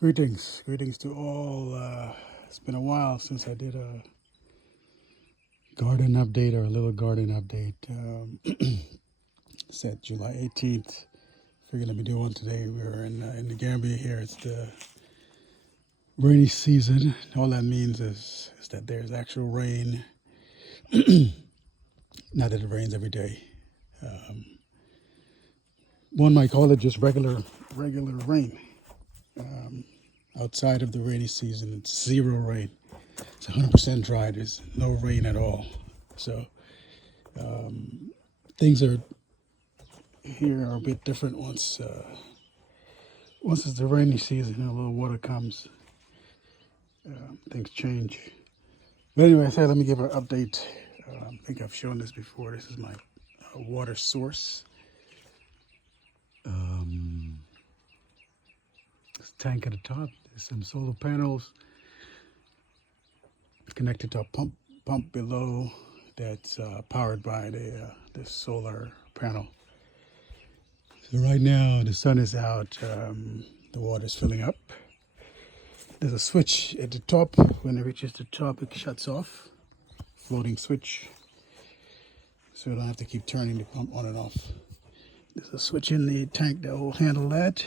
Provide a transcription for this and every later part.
Greetings to all. It's been a while since I did a garden update or a little garden update. Set July 18th. Figured let me do one today. We're in the Gambia here. It's the rainy season. All that means is that there's actual rain. Not that it rains every day. One might call it just regular rain. Outside of the rainy season, it's zero rain. It's 100% dry. There's no rain at all. So things are here are a bit different once it's the rainy season and a little water comes. Things change. But anyway, I said let me give an update. I think I've shown this before. This is my water source. This tank at the top. There's some solar panels connected to a pump below that's powered by the solar panel. So right now the sun is out, the water is filling up. There's a switch at the top. When it reaches the top, it shuts off. Floating switch, so you don't have to keep turning the pump on and off. There's a switch in the tank that will handle that.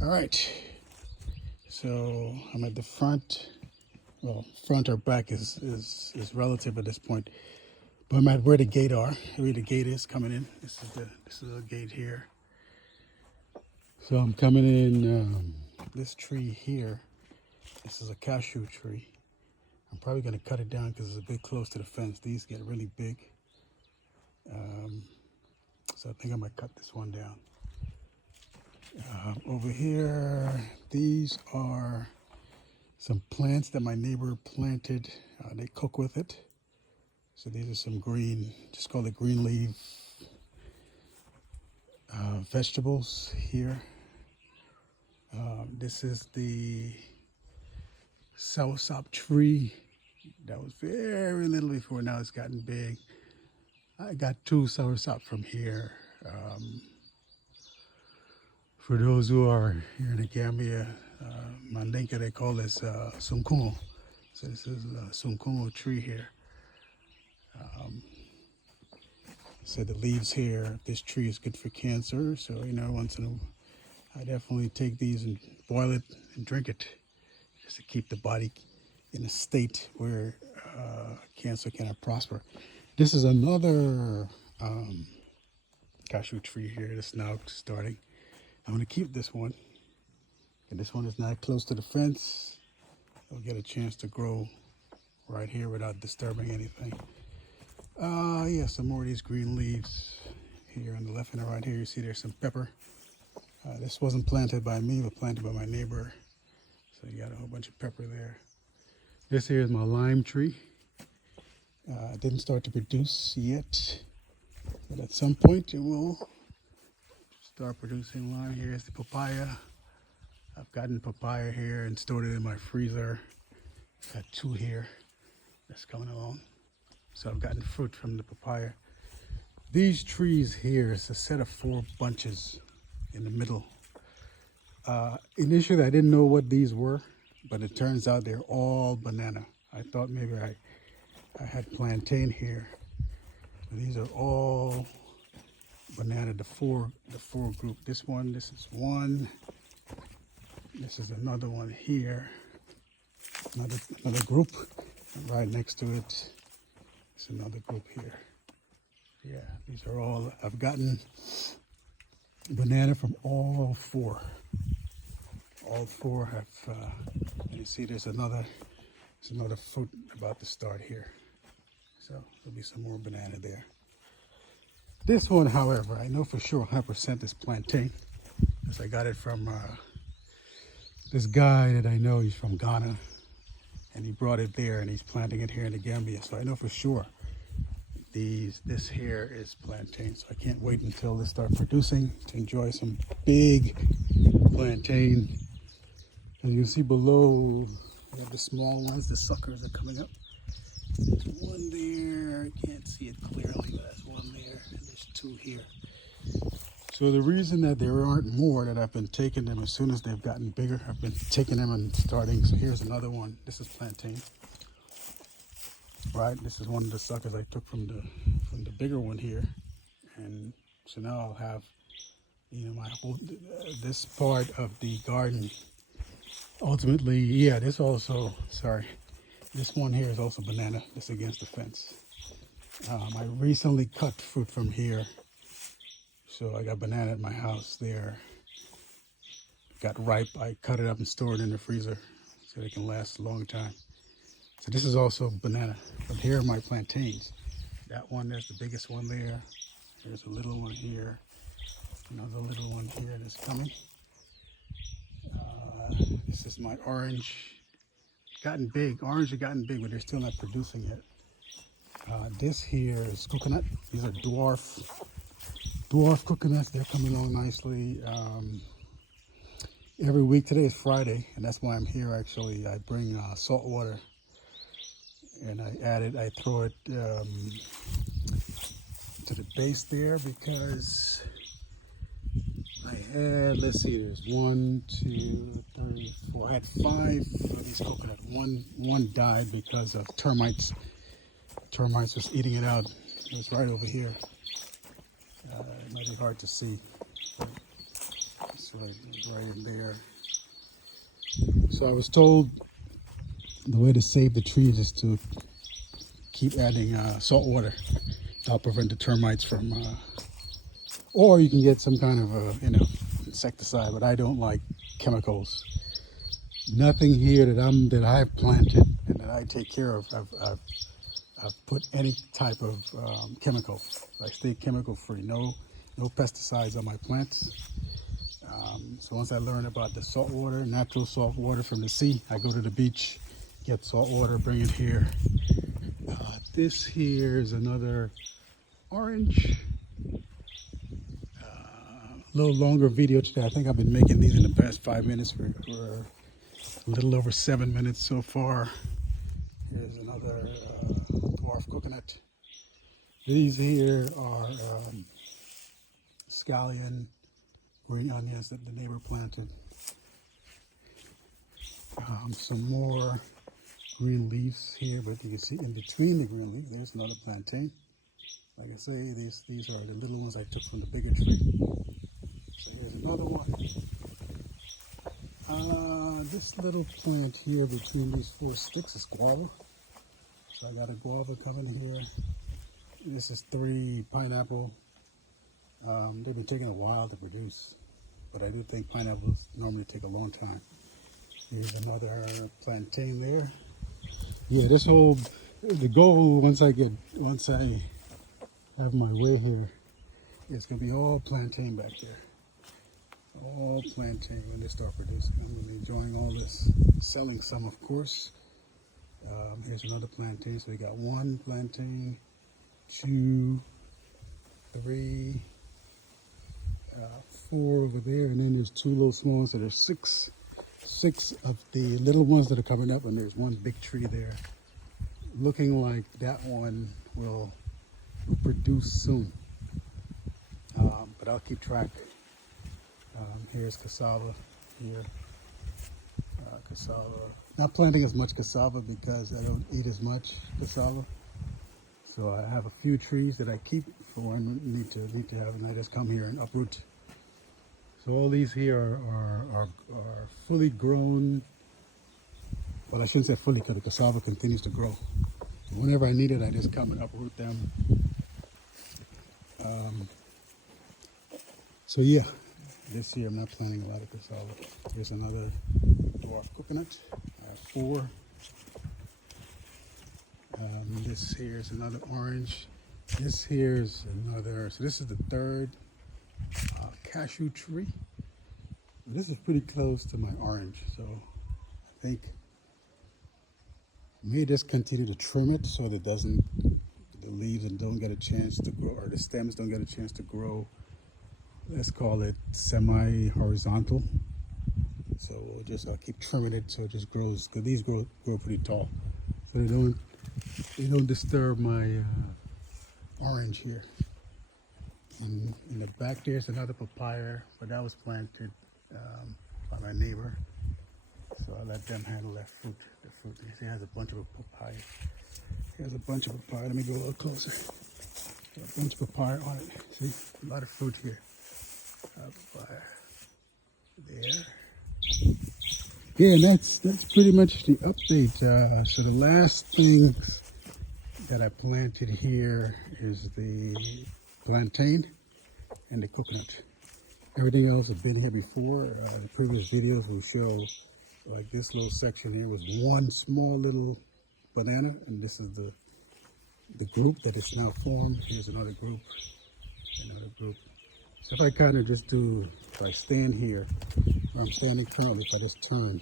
All right, so I'm at the front. Well, front or back is relative at this point, but I'm at where the gate are. Where the gate is coming in. This is the gate here. So I'm coming in this tree here. This is a cashew tree. I'm probably going to cut it down because it's a bit close to the fence. These get really big. So I think I might cut this one down. Over here, these are some plants that my neighbor planted. They cook with it. So these are some green, just call it green leaf vegetables here. This is the soursop tree that was very little before. Now it's gotten big. I got 2 soursop from here. For those who are here in the Gambia, Mandinka, they call this sunkungo. So this is a sunkungo tree here. So the leaves here, this tree is good for cancer. So, once in a I definitely take these and boil it and drink it just to keep the body in a state where cancer cannot prosper. This is another cashew tree here that's now starting. I'm going to keep this one. And this one is not close to the fence. It'll get a chance to grow right here without disturbing anything. Yeah, some more of these green leaves here on the left and the right here. You see there's some pepper. This wasn't planted by me, but planted by my neighbor. So you got a whole bunch of pepper there. This here is my lime tree. It didn't start to produce yet, but at some point it will start producing lime. Here's the papaya. I've gotten papaya here and stored it in my freezer. Got 2 here that's coming along. So I've gotten fruit from the papaya. These trees here is a set of 4 bunches in the middle. Initially I didn't know what these were, but it turns out they're all banana. I thought maybe I had plantain here, but these are all banana. The four group. This is one. This is another one here. Another group. And right next to it is another group here. Yeah, these are all. I've gotten banana from all 4. All 4 have. You see, there's another fruit about to start here. So there'll be some more banana there. This one, however, I know for sure 100% is plantain, because I got it from this guy that I know. He's from Ghana, and he brought it there, and he's planting it here in the Gambia. So I know for sure this here is plantain. So I can't wait until they start producing to enjoy some big plantain. As you can see below, we have the small ones. The suckers are coming up. There's one there. I can't see it clearly, but there's one there. And there's 2 here. So the reason that there aren't more, that I've been taking them as soon as they've gotten bigger, I've been taking them and starting. So here's another one. This is plantain, right? This is one of the suckers I took from the bigger one here, and so now I'll have, my whole this part of the garden. Ultimately, yeah, this also, sorry, this one here is also banana. This against the fence. I recently cut fruit from here. So I got banana at my house there. Got ripe. I cut it up and stored it in the freezer so they can last a long time. So this is also banana. But here are my plantains. That one, there's the biggest one there. There's a little one here. Another little one here that's coming. This is my orange. Gotten big. Orange have gotten big, but they're still not producing yet. This here is coconut. These are dwarf coconuts. They're coming along nicely. Every week, today is Friday, and that's why I'm here actually. I bring salt water, and I throw it to the base there, because I had, let's see, there's 1, 2, 3, 4. I had 5 of these coconut. One died because of termites. Termites was eating it out. It was right over here. It might be hard to see. It's right in there. So I was told the way to save the trees is to keep adding salt water. That'll prevent the termites from, or you can get some kind of insecticide. But I don't like chemicals. Nothing here that I've planted and that I take care of, I've put any type of chemical. I stay chemical free. No pesticides on my plants. So once I learn about the salt water, natural salt water from the sea, I go to the beach, get salt water, bring it here. This here is another orange. A little longer video today. I think I've been making these in the past 5 minutes. We're a little over 7 minutes so far. Here's another dwarf coconut. These here are scallion green onions that the neighbor planted. Some more green leaves here, but you can see in between the green leaves, there's another plantain. Like I say, these are the little ones I took from the bigger tree. So here's another one. This little plant here between these 4 sticks is guava. So I got a guava coming here. This is 3 pineapple. They've been taking a while to produce, but I do think pineapples normally take a long time. Here's another plantain there. Yeah, the goal once I have my way here, it's gonna be all plantain back there. All plantain when they start producing. I'm gonna be enjoying all this. Selling some, of course. Here's another plantain. So we got 1 plantain, 2, 3, 4 over there, and then there's 2 little small ones. So there's 6 of the little ones that are coming up, and there's 1 big tree there. Looking like that one will produce soon. But I'll keep track. Here's cassava here. Cassava. Not planting as much cassava because I don't eat as much cassava. So I have a few trees that I keep for when I need to have, and I just come here and uproot. So all these here are fully grown. Well, I shouldn't say fully because the cassava continues to grow. So whenever I need it, I just come and uproot them. So yeah, this year I'm not planting a lot of cassava. Here's another dwarf coconut. I have 4. This here is another orange. This here is another, so this is the 3rd cashew tree. This is pretty close to my orange, so I think I may just continue to trim it so that the leaves don't get a chance to grow, or the stems don't get a chance to grow. Let's call it semi-horizontal. So I'll keep trimming it so it just grows, because these grow pretty tall, so they don't disturb my orange here. And in the back there's another papaya, but that was planted by my neighbor. So I let them handle that fruit. The fruit. He has a bunch of papaya. He has a bunch of papaya. Let me go a little closer. A bunch of papaya on it. See, a lot of fruit here. Papaya. There. Yeah, and that's pretty much the update. So the last things that I planted here is the plantain and the coconut. Everything else has been here before. The previous videos will show like this little section here was one small little banana, and this is the group that is now formed. Here's another group, another group. So if I kind of just do, if I stand here, where I'm standing currently, if I just turn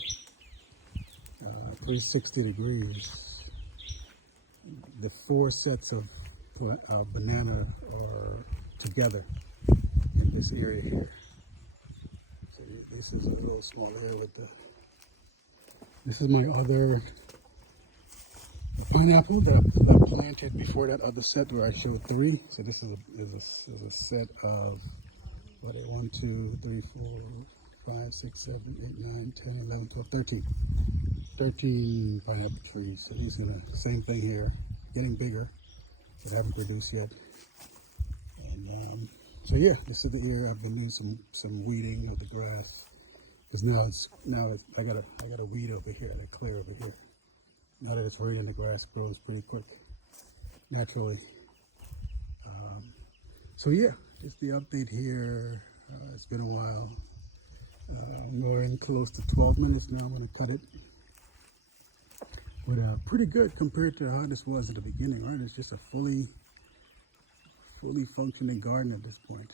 360 degrees, the four sets of banana are together in this area here. So this is a little small area with the, this is my other pineapple that I planted before that other set where I showed three. So this is a set of, what, 1, 2, 3, 4, 5, 6, 7, 8, 9, 10, 11, 12, 13 pineapple trees. So these are the same thing here, getting bigger, but haven't produced yet. And so yeah, this is the area I've been doing some weeding of the grass, because now I got a weed over here, I clear over here. Now that it's raining, the grass grows pretty quick, naturally. So yeah, just the update here. It's been a while. I'm going close to 12 minutes now. I'm going to cut it. But pretty good compared to how this was at the beginning, right? It's just a fully functioning garden at this point.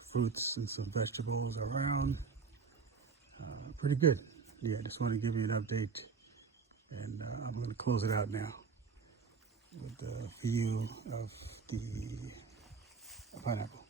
Fruits and some vegetables around. Pretty good. Yeah, just want to give you an update. And I'm going to close it out now with a view of the pineapple.